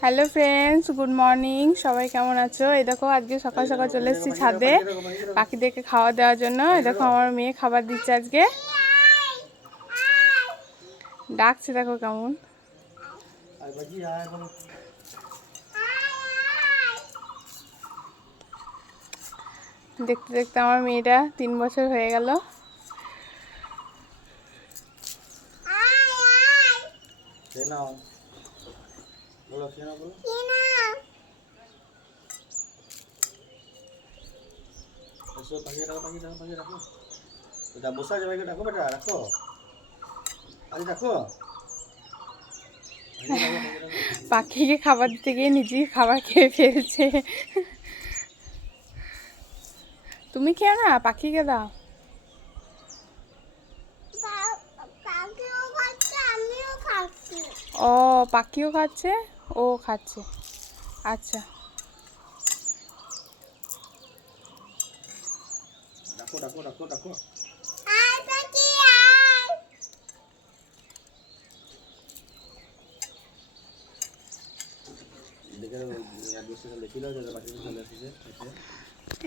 Hello friends, good morning. সবাই কেমন আছো? এই দেখো আজকে সকাল সকাল চলে এসেছি ছাদে পাখিদেরকে খাওয়া দেওয়ার জন্য। এই দেখো আমার মেয়ে খাবার দিচ্ছে আজকে, ডাকছে দেখো কেমন। দেখতে দেখতে আমার মেয়েটা 3 বছর হয়ে গেল। পাখিকে খাবার দিতে গিয়ে নিজেই খাবার খেয়ে ফেলছে। তুমি খেও না, পাখিকে দাও। ও, পাখিও খাচ্ছে, ও খাচ্ছে। আচ্ছা, ডাকো ডাকো ডাকো ডাকো।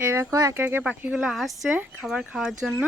এই দেখো একে একে পাখিগুলো আসছে খাবার খাওয়ার জন্য।